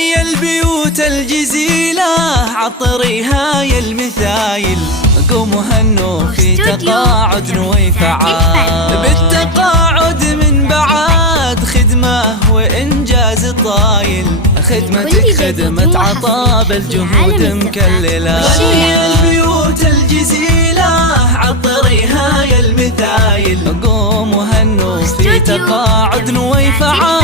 يا البيوت الجزيلة عطريها يا المثايل، قوموا هنوا في تقاعد نوي فعال. بالتقاعد من بعد خدمة وإنجاز طايل، خدمتك خدمة عطاب الجهود مكللة. يا البيوت الجزيلة عطريها يا المثايل، قوموا هنوا في تقاعد نوي فعال.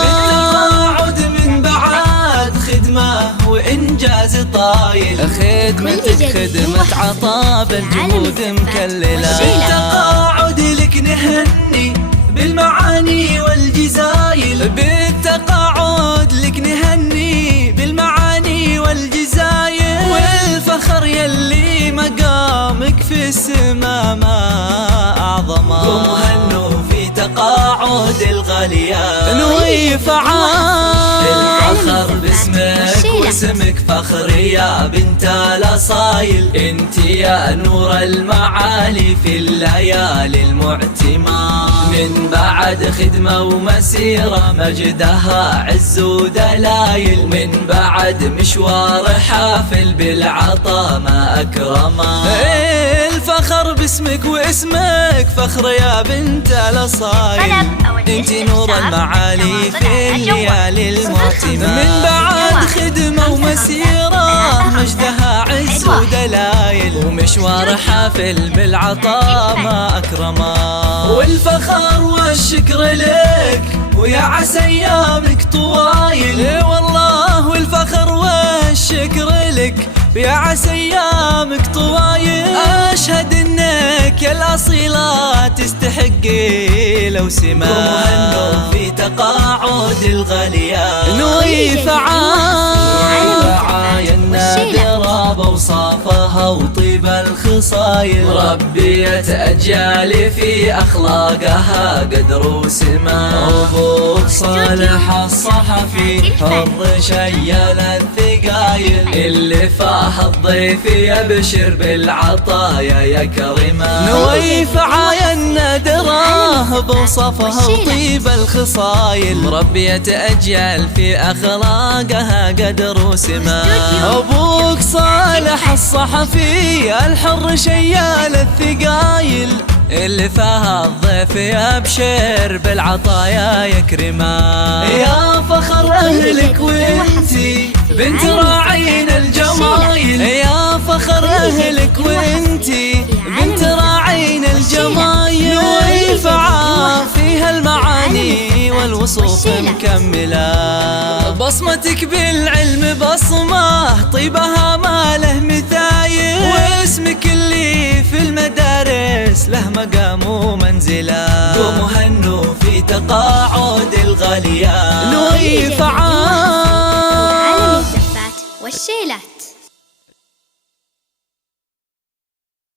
بالتقاعد من بعد خدمة وإنجاز طايل، خدمتك خدمة عطاب الجهود مكللة. بالتقاعد لك نهني بالمعاني والجزايل، بالتقاعد لك نهني بالمعاني والجزايل. والفخر يلي مقامك في السما ما أعظمه، قوموا هنوا في تقاعد الغاليات نوي فعال. الفخر باسمك واسمك فخر يا بنت الأصايل، انت يا نور المعالي في الليالي المعتمة. من بعد خدمة ومسيرة مجدها عز ودلايل، من بعد مشوار حافل بالعطا ما أكرمه. الفخر باسمك واسمك فخر يا بنت الأصايل، انت نور المعالي في الليالي المعتمة. من بعد خدمة ومسيرة مجدها عز ودلايل، ومشوار حافل بالعطا ما أكرمه. والفخر والشكر لك ويا عسى ايامك طوايل، والله والفخر والشكر لك يا عسى ايامك طوايل. اشهد انك يا الاصيلة تستحقي لو سما، قوموا هنوا في تقاعد الغاليات نوي فعال. رعايا النادرة بوصافها وطيب الخصايل، ربية أجيال في أخلاقها قدر وسما. أبوك صالح الصحفي حر شيل الثقايل، اللي فاه الضيف يبشر بالعطايا يا كريمة. نوي فعايا النادرة بوصفها وطيب الخصايل، مربية أجيال في أخلاقها قدر وسما. أبوك صالح الصحفي الحر شيال الثقايل، اللي فيها الضيف يبشر بالعطايا يكرمه. يا فخر أهلك وانتي بنت راعين الجمايل، يا فخر أهلك وانتي بنت راعين الجمايل. ويفعى فيها المعاني والوصوف مكملة، بصمتك بالعلم بصمة طيبها ما له مثايل، واسمك اللي في المدارس له مقام ومنزلة. قوموا هنوا في تقاعد الغاليات نوي فعال. عالم الزفات والشيلات.